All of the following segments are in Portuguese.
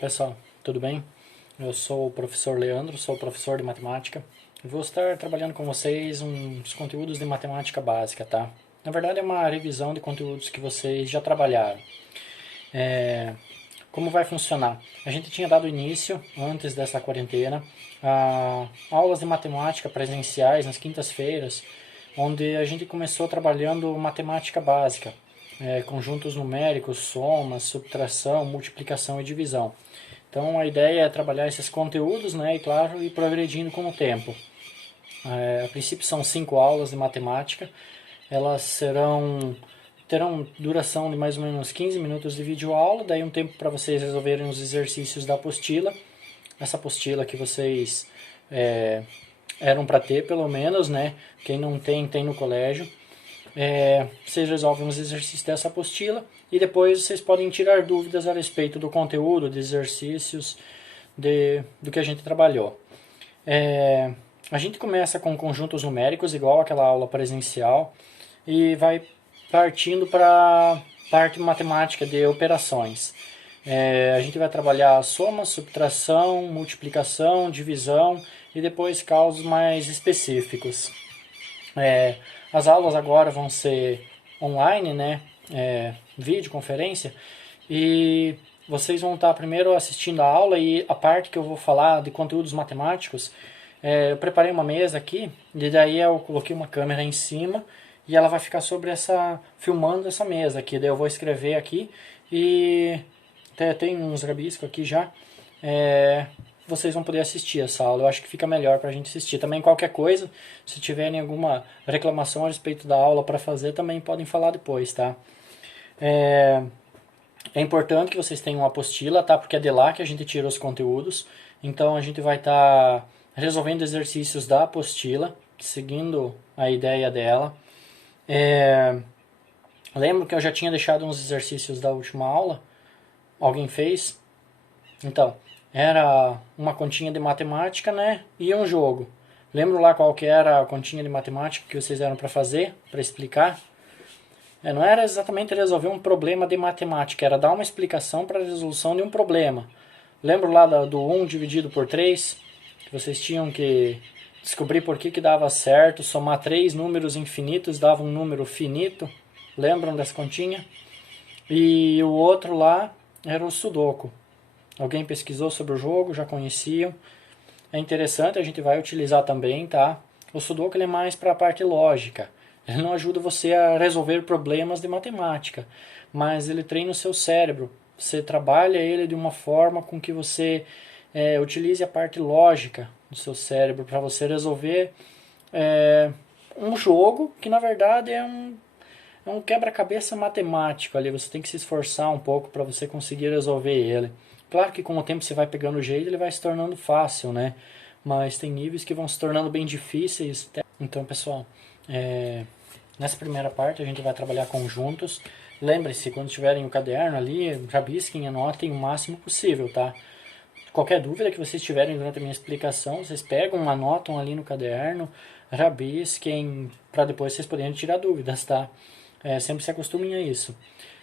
pessoal, tudo bem? Eu sou o professor Leandro, sou professor de matemática e vou estar trabalhando com vocês uns conteúdos de matemática básica, tá? Na verdade é uma revisão de conteúdos que vocês já trabalharam. Como vai funcionar? A gente tinha dado início, antes dessa quarentena, a aulas de matemática presenciais nas quintas-feiras, onde a gente começou trabalhando matemática básica, conjuntos numéricos, somas, subtração, multiplicação e divisão. Então a ideia é trabalhar esses conteúdos, né, e claro, ir progredindo com o tempo. A princípio são 5 aulas de matemática, elas terão duração de mais ou menos 15 minutos de videoaula, daí um tempo para vocês resolverem os exercícios da apostila. Essa apostila que vocês eram para ter pelo menos, né? Quem não tem, tem no colégio. Vocês resolvem os exercícios dessa apostila e depois vocês podem tirar dúvidas a respeito do conteúdo, de exercícios, do que a gente trabalhou. A gente começa com conjuntos numéricos, igual aquela aula presencial, e vai partindo para a parte matemática de operações. A gente vai trabalhar soma, subtração, multiplicação, divisão e depois cálculos mais específicos. As aulas agora vão ser online, né? Videoconferência, e vocês vão estar primeiro assistindo a aula e a parte que eu vou falar de conteúdos matemáticos. Eu preparei uma mesa aqui e daí eu coloquei uma câmera em cima e ela vai ficar filmando essa mesa aqui. Daí eu vou escrever aqui e até tem uns rabiscos aqui já. Vocês vão poder assistir essa aula. Eu acho que fica melhor para a gente assistir. Também qualquer coisa, se tiverem alguma reclamação a respeito da aula para fazer, também podem falar depois, tá? É importante que vocês tenham uma apostila, tá? Porque é de lá que a gente tira os conteúdos. Então a gente vai estar resolvendo exercícios da apostila, seguindo a ideia dela. Lembro que eu já tinha deixado uns exercícios da última aula. Alguém fez? Então, era uma continha de matemática, né? E um jogo. Lembro lá qual que era a continha de matemática que vocês eram para fazer, para explicar? Não era exatamente resolver um problema de matemática, era dar uma explicação para a resolução de um problema. Lembro lá do 1 dividido por 3, que vocês tinham que descobrir por que dava certo, somar 3 números infinitos dava um número finito. Lembram dessa continha? E o outro lá era o Sudoku. Alguém pesquisou sobre o jogo, já conheciam. É interessante, a gente vai utilizar também, tá? O Sudoku ele é mais para a parte lógica. Ele não ajuda você a resolver problemas de matemática, mas ele treina o seu cérebro. Você trabalha ele de uma forma com que você utilize a parte lógica do seu cérebro para você resolver um jogo que na verdade é um quebra-cabeça matemático ali. Você tem que se esforçar um pouco para você conseguir resolver ele. Claro que com o tempo você vai pegando o jeito, ele vai se tornando fácil, né? Mas tem níveis que vão se tornando bem difíceis. Então, pessoal, nessa primeira parte a gente vai trabalhar conjuntos. Lembre-se, quando tiverem o caderno ali, rabisquem, anotem o máximo possível, tá? Qualquer dúvida que vocês tiverem durante a minha explicação, vocês pegam, anotam ali no caderno, rabisquem, para depois vocês poderem tirar dúvidas, tá? Sempre se acostumem a isso.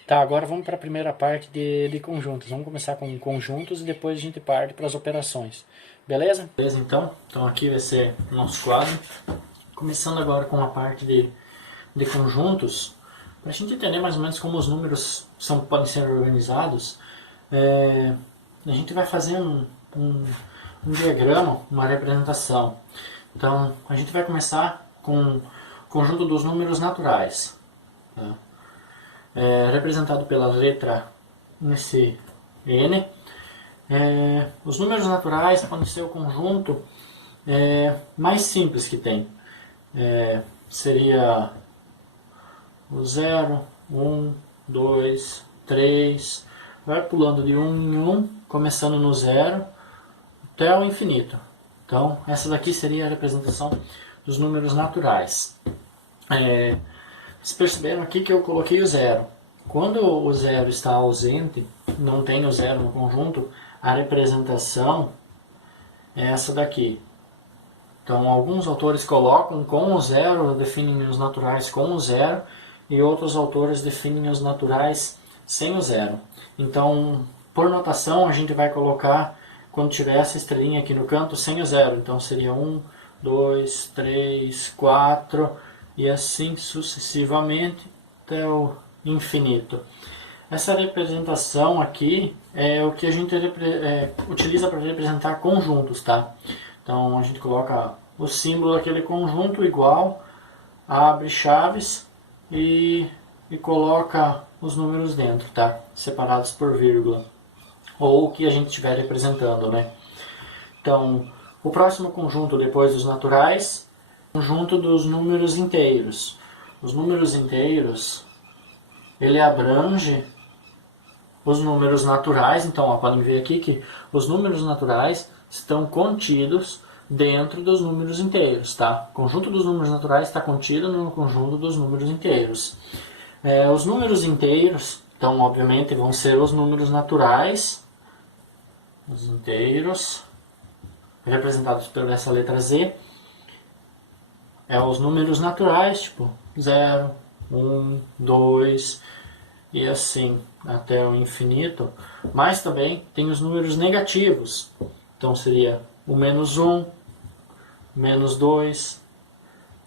Tá, agora vamos para a primeira parte de conjuntos. Vamos começar com conjuntos e depois a gente parte para as operações. Beleza? Beleza, então. Então aqui vai ser o nosso quadro. Começando agora com a parte de conjuntos, para a gente entender mais ou menos como os números podem ser organizados, a gente vai fazer um diagrama, uma representação. Então, a gente vai começar com o conjunto dos números naturais, tá? Representado pela letra nesse N. Os números naturais podem ser o conjunto mais simples que tem. Seria o 0, 1, 2, 3, vai pulando de 1 em 1, começando no 0 até o infinito. Então, essa daqui seria a representação dos números naturais. Vocês perceberam aqui que eu coloquei o 0. Quando o 0 está ausente, não tem o 0 no conjunto, a representação é essa daqui. Então, alguns autores colocam com o 0, definem os naturais com o 0, e outros autores definem os naturais sem o 0. Então, Por notação, a gente vai colocar, quando tiver essa estrelinha aqui no canto, sem o zero. Então seria 1, 2, 3, 4 e assim sucessivamente até o infinito. Essa representação aqui é o que a gente utiliza para representar conjuntos, tá? Então a gente coloca o símbolo daquele conjunto igual, abre chaves e coloca os números dentro, tá? Separados por vírgula. Ou o que a gente estiver representando, né? Então, o próximo conjunto depois dos naturais, conjunto dos números inteiros. Os números inteiros, ele abrange os números naturais. Então, ó, podem ver aqui que os números naturais estão contidos dentro dos números inteiros, tá? O conjunto dos números naturais está contido no conjunto dos números inteiros. Os números inteiros, então, obviamente, vão ser os números naturais, os inteiros, representados por essa letra Z. Os números naturais, tipo 0, 1, 2 e assim até o infinito. Mas também tem os números negativos. Então seria o menos 1, menos 2,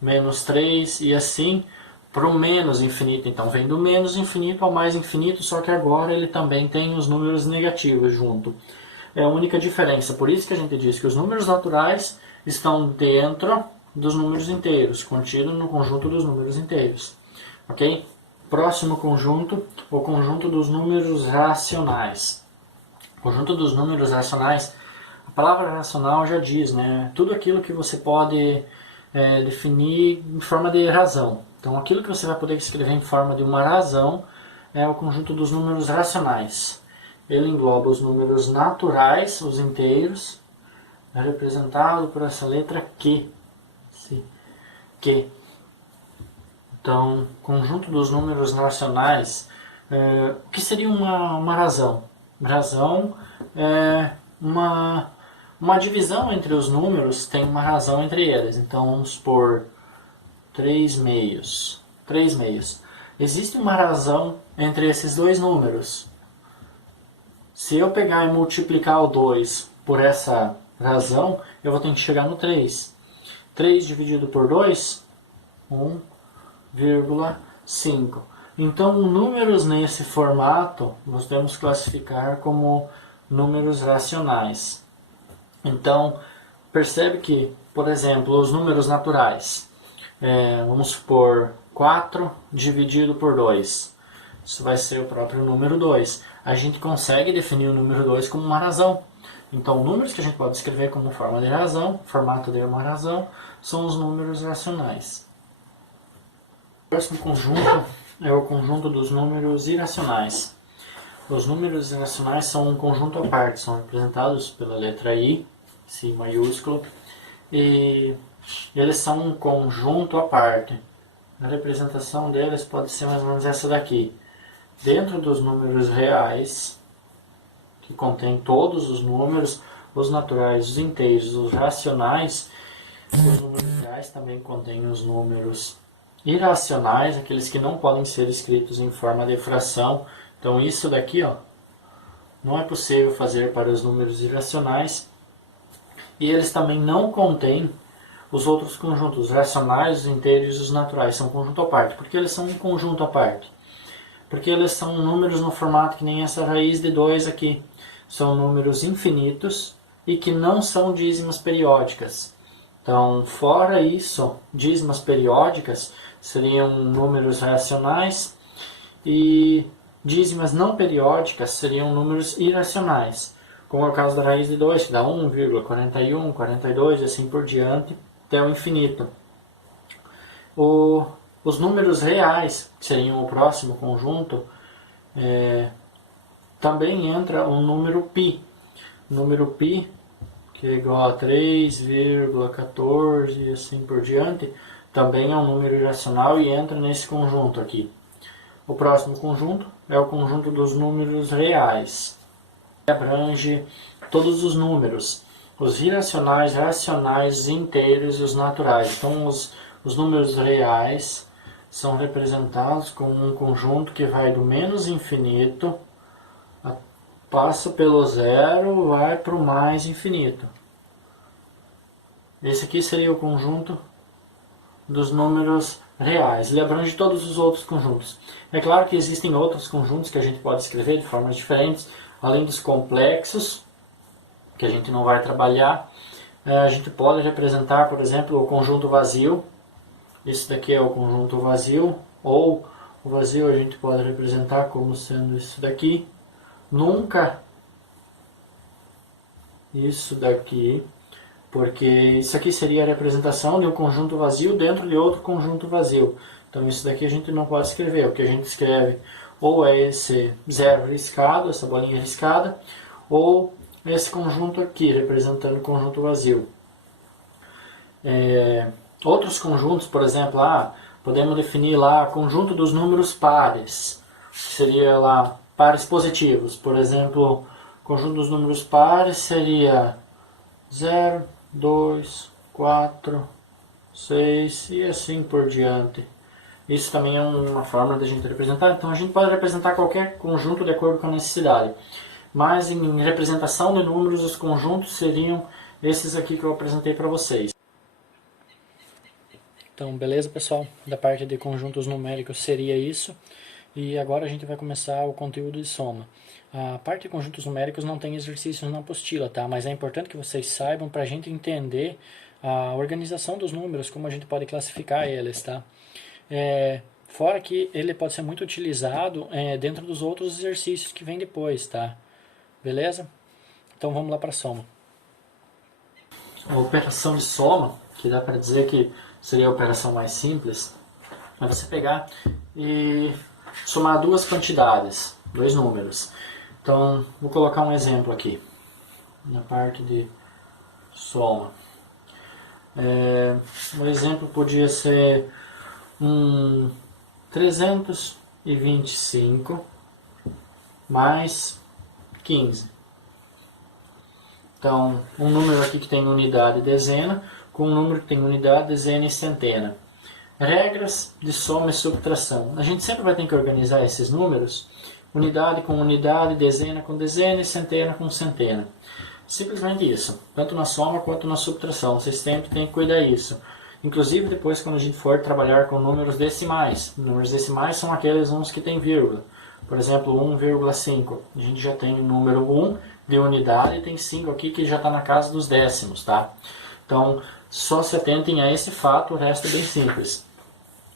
menos 3 e assim para o menos infinito. Então vem do menos infinito ao mais infinito, só que agora ele também tem os números negativos junto. É a única diferença. Por isso que a gente diz que os números naturais estão dentro dos números inteiros, contido no conjunto dos números inteiros. Ok? Próximo conjunto, o conjunto dos números racionais. O conjunto dos números racionais, a palavra racional já diz, né? Tudo aquilo que você pode definir em forma de razão. Então, aquilo que você vai poder escrever em forma de uma razão é o conjunto dos números racionais. Ele engloba os números naturais, os inteiros, representado por essa letra Q. Q. Então, conjunto dos números racionais, o que seria uma razão? Razão é uma divisão entre os números, tem uma razão entre eles. Então, vamos supor 3 meios. 3 meios. Existe uma razão entre esses dois números. Se eu pegar e multiplicar o 2 por essa razão, eu vou ter que chegar no 3. 3 dividido por 2, 1,5. Então, números nesse formato, nós devemos classificar como números racionais. Então, percebe que, por exemplo, os números naturais, vamos supor 4 dividido por 2. Isso vai ser o próprio número 2. A gente consegue definir o número 2 como uma razão. Então, números que a gente pode escrever como forma de razão, formato de uma razão, são os números racionais. O próximo conjunto é o conjunto dos números irracionais. Os números irracionais são um conjunto à parte, são representados pela letra I, esse maiúsculo, e eles são um conjunto à parte. A representação deles pode ser mais ou menos essa daqui. Dentro dos números reais, que contém todos os números, os naturais, os inteiros, os racionais, os números reais também contêm os números irracionais, aqueles que não podem ser escritos em forma de fração. Então isso daqui, ó, não é possível fazer para os números irracionais. E eles também não contêm os outros conjuntos, os racionais, os inteiros e os naturais. São um conjunto à parte. Por que eles são um conjunto à parte? Porque eles são números no formato que nem essa raiz de 2 aqui. São números infinitos e que não são dízimas periódicas. Então, fora isso, dízimas periódicas seriam números racionais e dízimas não periódicas seriam números irracionais, como é o caso da raiz de 2, que dá 1,41, 42 e assim por diante, até o infinito. Os números reais, que seriam o próximo conjunto, também entra o número π. O número π, que é igual a 3,14 e assim por diante, também é um número irracional e entra nesse conjunto aqui. O próximo conjunto é o conjunto dos números reais, que abrange todos os números, os irracionais, racionais, inteiros e os naturais. Então, os números reais são representados como um conjunto que vai do menos infinito passa pelo zero, vai para o mais infinito. Esse aqui seria o conjunto dos números reais. Ele abrange todos os outros conjuntos. É claro que existem outros conjuntos que a gente pode escrever de formas diferentes, além dos complexos, que a gente não vai trabalhar. A gente pode representar, por exemplo, o conjunto vazio. Esse daqui é o conjunto vazio, ou o vazio a gente pode representar como sendo isso daqui. Nunca isso daqui, porque isso aqui seria a representação de um conjunto vazio dentro de outro conjunto vazio. Então isso daqui a gente não pode escrever. O que a gente escreve ou é esse zero riscado, essa bolinha riscada, ou esse conjunto aqui, representando o conjunto vazio. Outros conjuntos, por exemplo, podemos definir lá conjunto dos números pares, que seria lá pares positivos. Por exemplo, conjunto dos números pares seria 0, 2, 4, 6 e assim por diante. Isso também é uma forma de a gente representar. Então a gente pode representar qualquer conjunto de acordo com a necessidade. Mas em representação de números, os conjuntos seriam esses aqui que eu apresentei para vocês. Então, beleza, pessoal? Da parte de conjuntos numéricos seria isso. E agora a gente vai começar o conteúdo de soma. A parte de conjuntos numéricos não tem exercícios na apostila, tá? Mas é importante que vocês saibam para a gente entender a organização dos números, como a gente pode classificar eles, tá? Fora que ele pode ser muito utilizado dentro dos outros exercícios que vem depois, tá? Beleza? Então vamos lá para a soma. A operação de soma, que dá para dizer que seria a operação mais simples, é você pegar e somar duas quantidades, dois números. Então, vou colocar um exemplo aqui, na parte de soma. O exemplo podia ser 325 mais 15. Então, um número aqui que tem unidade e dezena, com um número que tem unidade, dezena e centena. Regras de soma e subtração. A gente sempre vai ter que organizar esses números, unidade com unidade, dezena com dezena e centena com centena. Simplesmente isso, tanto na soma quanto na subtração. Vocês sempre têm que cuidar disso. Inclusive depois quando a gente for trabalhar com números decimais. Números decimais são aqueles uns que tem vírgula. Por exemplo, 1,5. A gente já tem o número 1 de unidade e tem 5 aqui que já está na casa dos décimos, tá? Então, só se atentem a esse fato, o resto é bem simples.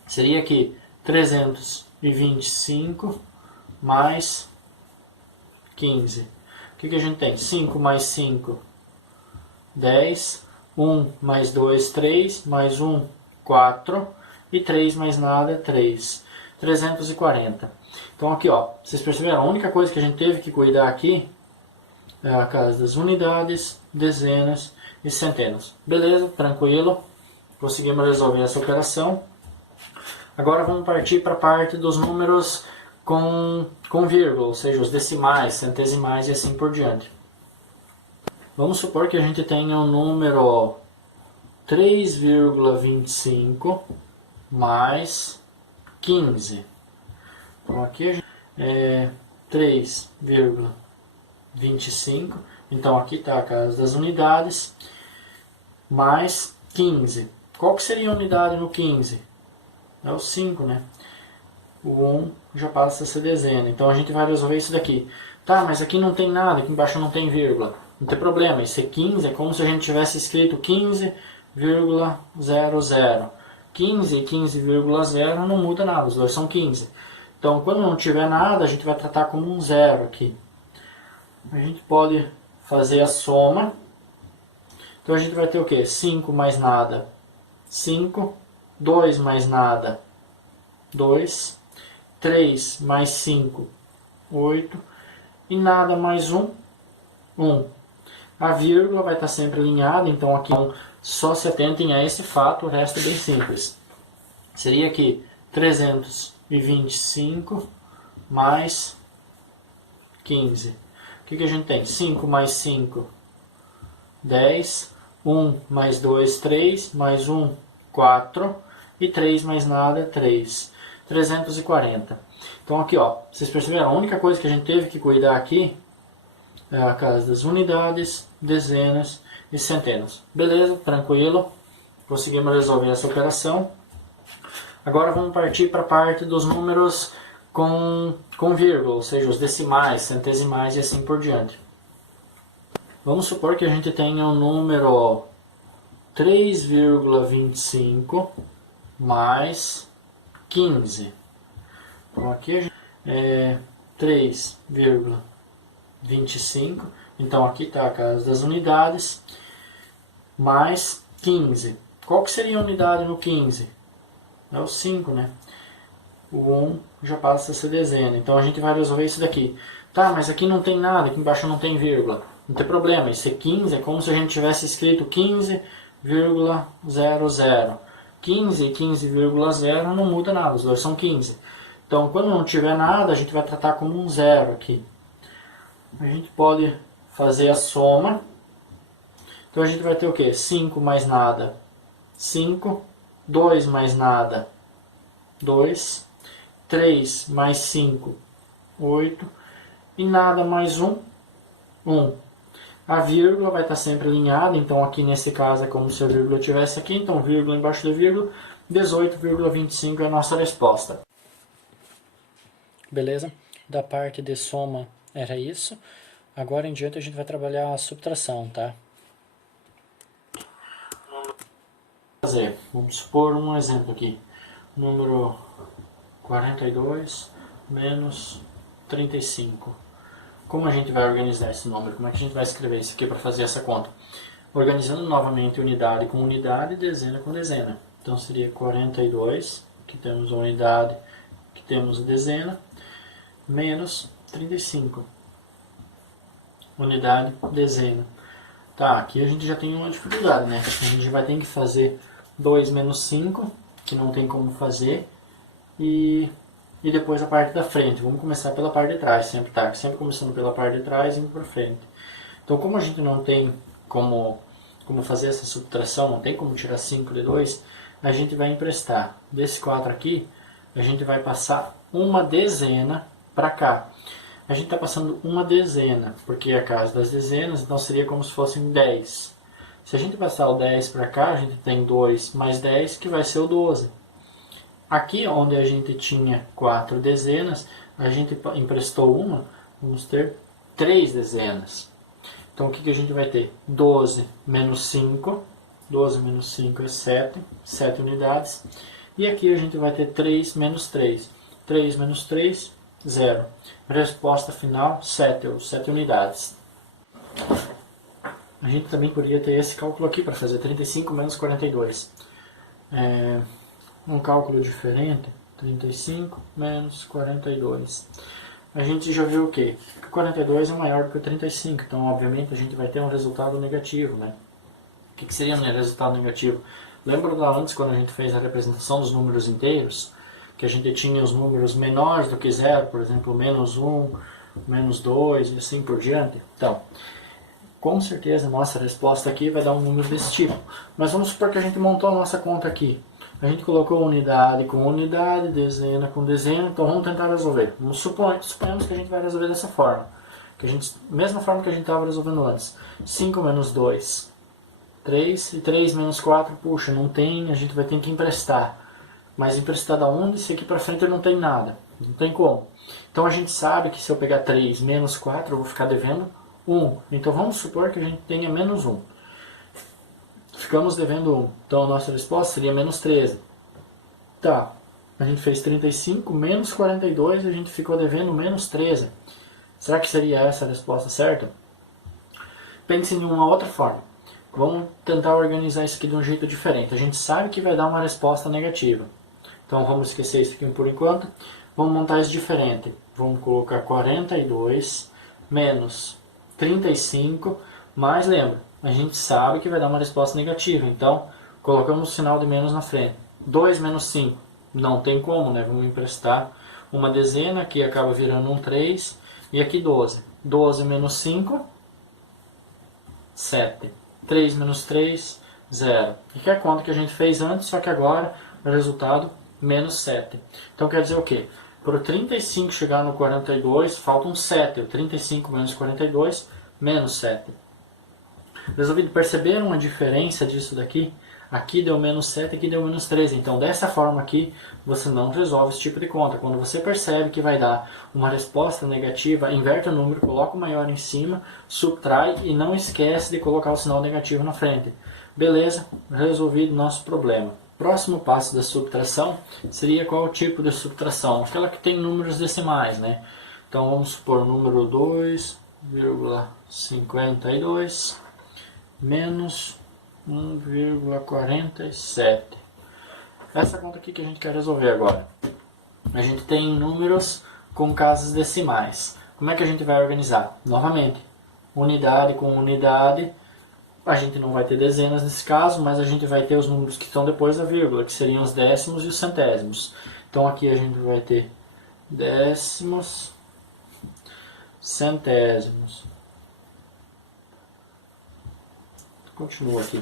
Seria aqui 325 mais 15. O que a gente tem? 5 mais 5, 10. 1 mais 2, 3. Mais 1, 4. E 3 mais nada, 3. 340. Então aqui, ó, vocês perceberam? A única coisa que a gente teve que cuidar aqui é a casa das unidades, dezenas e centenas. Beleza? Tranquilo. Conseguimos resolver essa operação. Agora vamos partir para a parte dos números com vírgula, ou seja, os decimais, centesimais e assim por diante. Vamos supor que a gente tenha o número 3,25 mais 15. Então aqui a gente 3,25. Então aqui está a casa das unidades mais 15. Qual que seria a unidade no 15? É o 5, né? O 1 já passa a ser dezena. Então a gente vai resolver isso daqui. Tá, mas aqui não tem nada, aqui embaixo não tem vírgula. Não tem problema, esse 15 é como se a gente tivesse escrito 15,00. 15 e 15,0 não muda nada, os dois são 15. Então quando não tiver nada, a gente vai tratar como um zero aqui. A gente pode fazer a soma. Então a gente vai ter o quê? 5 mais nada, 5. 2 mais nada, 2. 3 mais 5, 8. E nada mais 1, 1. A vírgula vai estar sempre alinhada, então aqui só se atentem a esse fato, o resto é bem simples. Seria aqui 325 mais 15. O que a gente tem? 5 mais 5, 10. 1 mais 2, 3. Mais 1, 4. E 3 mais nada, 3. 340. Então aqui, ó, vocês perceberam? A única coisa que a gente teve que cuidar aqui é a casa das unidades, dezenas e centenas. Beleza? Tranquilo? Conseguimos resolver essa operação. Agora vamos partir para a parte dos números com vírgula, ou seja, os decimais, centesimais e assim por diante. Vamos supor que a gente tenha o número 3,25 mais 15. Então aqui a gente 3,25. Então aqui está a casa das unidades mais 15. Qual que seria a unidade no 15? É o 5, né? O 1 já passa a ser dezena. Então a gente vai resolver isso daqui. Tá, mas aqui não tem nada, aqui embaixo não tem vírgula. Não tem problema, esse 15 é como se a gente tivesse escrito 15,00. 15 e 15,0 não muda nada, os dois são 15. Então quando não tiver nada, a gente vai tratar como um zero aqui. A gente pode fazer a soma. Então a gente vai ter o quê? 5 mais nada, 5. 2 mais nada, 2. 3 mais 5, 8. E nada mais 1, 1. A vírgula vai estar sempre alinhada, então aqui nesse caso é como se a vírgula estivesse aqui, então vírgula embaixo da vírgula, 18,25 é a nossa resposta. Beleza? Da parte de soma era isso. Agora em diante a gente vai trabalhar a subtração, tá? Vamos supor um exemplo aqui. Número 42 menos 35. Como a gente vai organizar esse número? Como é que a gente vai escrever isso aqui para fazer essa conta? Organizando novamente unidade com unidade, dezena com dezena. Então seria 42, que temos a unidade, que temos a dezena, menos 35. Unidade, dezena. Tá, aqui a gente já tem uma dificuldade, né? A gente vai ter que fazer 2 menos 5, que não tem como fazer, e depois a parte da frente. Vamos começar pela parte de trás, sempre começando pela parte de trás e indo para frente. Então, como a gente não tem como fazer essa subtração, não tem como tirar 5 de 2, a gente vai emprestar desse 4 aqui, a gente vai passar uma dezena para cá. A gente está passando uma dezena, porque é a casa das dezenas, então seria como se fossem 10. Se a gente passar o 10 para cá, a gente tem 2 mais 10, que vai ser o 12. Aqui, onde a gente tinha 4 dezenas, a gente emprestou uma, vamos ter 3 dezenas. Então, o que a gente vai ter? 12 menos 5. 12 menos 5 é 7. 7 unidades. E aqui a gente vai ter 3 menos 3. 3 menos 3, 0. Resposta final, 7 unidades. A gente também poderia ter esse cálculo aqui para fazer 35 menos 42. Um cálculo diferente, 35 menos 42. A gente já viu o quê? Que o 42 é maior do que o 35, então obviamente a gente vai ter um resultado negativo, né? O que seria um resultado negativo? Lembra lá antes, quando a gente fez a representação dos números inteiros, que a gente tinha os números menores do que zero, por exemplo, menos 1, menos 2 e assim por diante? Então, com certeza a nossa resposta aqui vai dar um número desse tipo. Mas vamos supor que a gente montou a nossa conta aqui. A gente colocou unidade com unidade, dezena com dezena, então vamos tentar resolver. Suponhamos que a gente vai resolver dessa forma. Mesma forma que a gente estava resolvendo antes. 5 menos 2, 3, e 3 menos 4, puxa, não tem, a gente vai ter que emprestar. Mas emprestar da onde? Se aqui para frente não tem nada, não tem como. Então a gente sabe que se eu pegar 3 menos 4, eu vou ficar devendo 1. Então vamos supor que a gente tenha menos 1. Ficamos devendo 1. Então a nossa resposta seria menos 13. Tá, a gente fez 35 menos 42 e a gente ficou devendo menos 13. Será que seria essa a resposta certa? Pense em uma outra forma. Vamos tentar organizar isso aqui de um jeito diferente. A gente sabe que vai dar uma resposta negativa. Então vamos esquecer isso aqui por enquanto. Vamos montar isso diferente. Vamos colocar 42 menos 35, mas lembra, a gente sabe que vai dar uma resposta negativa, então colocamos o sinal de menos na frente. 2 menos 5, não tem como, né? Vamos emprestar uma dezena, aqui acaba virando um 3, e aqui 12. 12 menos 5, 7. 3 menos 3, 0. E que é a conta que a gente fez antes, só que agora o resultado menos 7. Então quer dizer o quê? Para o 35 chegar no 42, falta um 7. O 35 menos 42 menos 7. Resolvido? Perceberam a diferença disso daqui? Aqui deu menos 7, aqui deu menos 13. Então, dessa forma aqui, você não resolve esse tipo de conta. Quando você percebe que vai dar uma resposta negativa, inverte o número, coloca o maior em cima, subtrai e não esquece de colocar o sinal negativo na frente. Beleza? Resolvido nosso problema. Próximo passo da subtração seria qual tipo de subtração? Aquela que tem números decimais, né? Então, vamos supor o número 2,52 menos 1,47. Essa conta aqui que a gente quer resolver agora. A gente tem números com casas decimais. Como é que a gente vai organizar? Novamente, unidade com unidade. A gente não vai ter dezenas nesse caso, mas a gente vai ter os números que estão depois da vírgula, que seriam os décimos e os centésimos. Então aqui a gente vai ter décimos, centésimos. Continua aqui.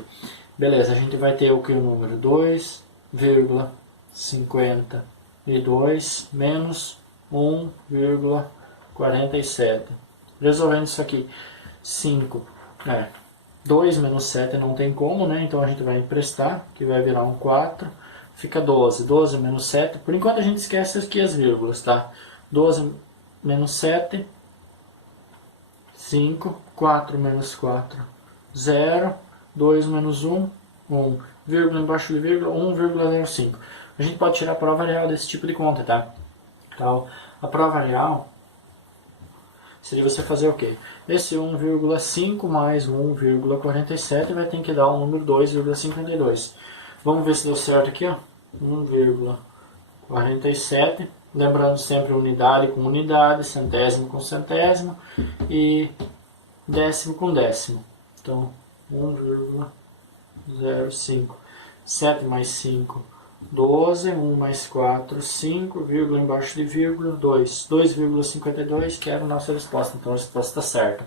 Beleza, a gente vai ter o que? O número 2,52 menos 1,47. Resolvendo isso aqui, 2 menos 7 não tem como, né? Então a gente vai emprestar, que vai virar um 4. Fica 12. 12 menos 7. Por enquanto a gente esquece aqui as vírgulas, tá? 12 menos 7, 5. 4 menos 4, 0, 2 menos 1, 1, vírgula embaixo de vírgula, 1,05. A gente pode tirar a prova real desse tipo de conta, tá? Então, a prova real seria você fazer o quê? Esse 1,5 mais 1,47 vai ter que dar o número 2,52. Vamos ver se deu certo aqui, ó. 1,47. Lembrando sempre unidade com unidade, centésimo com centésimo e décimo com décimo. Então, 1,05. 7 mais 5, 12. 1 mais 4, 5. Vírgula embaixo de vírgula, 2. 2,52, que era a nossa resposta. Então, a resposta está certa.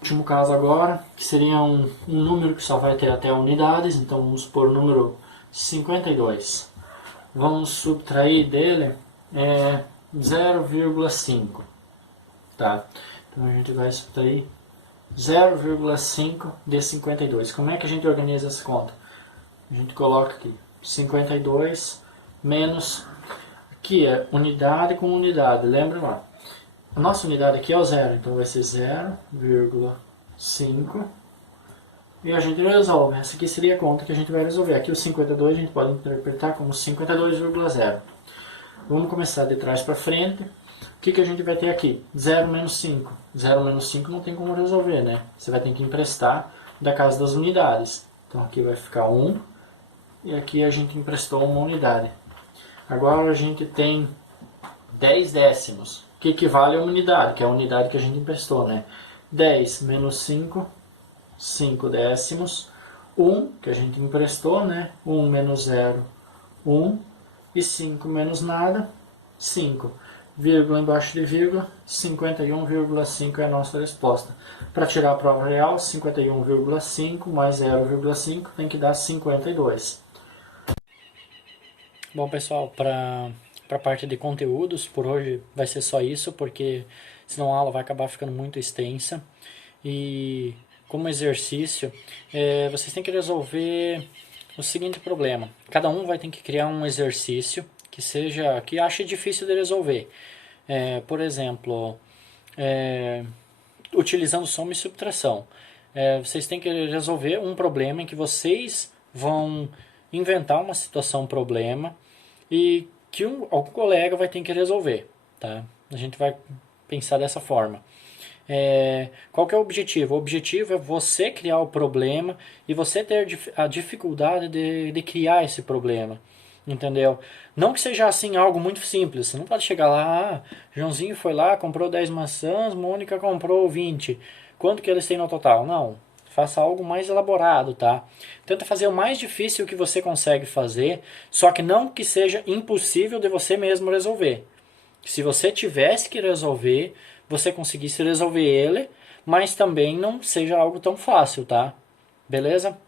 Último caso agora, que seria um número que só vai ter até unidades. Então, vamos supor o número 52. Vamos subtrair dele 0,5. Tá? Então, a gente vai subtrair 0,5 de 52. Como é que a gente organiza essa conta? A gente coloca aqui 52 menos, aqui é unidade com unidade, lembra lá. A nossa unidade aqui é o zero, então vai ser 0,5 e a gente resolve. Essa aqui seria a conta que a gente vai resolver. Aqui o 52 a gente pode interpretar como 52,0. Vamos começar de trás para frente. O que a gente vai ter aqui? 0 menos 5. 0 menos 5 não tem como resolver, né? Você vai ter que emprestar da casa das unidades. Então aqui vai ficar 1 e aqui a gente emprestou uma unidade. Agora a gente tem 10 décimos, que equivale a uma unidade, que é a unidade que a gente emprestou, né? 10 menos 5, 5 décimos. 1, que a gente emprestou, né? 1 menos 0, 1. E 5 menos nada, 5. Vírgula embaixo de vírgula, 51,5 é a nossa resposta. Para tirar a prova real, 51,5 mais 0,5 tem que dar 52. Bom, pessoal, para a parte de conteúdos, por hoje vai ser só isso, porque senão a aula vai acabar ficando muito extensa. E como exercício, vocês têm que resolver o seguinte problema. Cada um vai ter que criar um exercício que ache difícil de resolver. Por exemplo, utilizando soma e subtração. Vocês têm que resolver um problema em que vocês vão inventar uma situação, problema, e que algum colega vai ter que resolver. Tá? A gente vai pensar dessa forma. Qual que é o objetivo? O objetivo é você criar o problema e você ter a dificuldade de criar esse problema. Entendeu? Não que seja assim algo muito simples. Você não pode chegar lá, Joãozinho foi lá, comprou 10 maçãs, Mônica comprou 20. Quanto que eles têm no total? Não. Faça algo mais elaborado, tá? Tenta fazer o mais difícil que você consegue fazer, só que não que seja impossível de você mesmo resolver. Se você tivesse que resolver, você conseguisse resolver ele, mas também não seja algo tão fácil, tá? Beleza?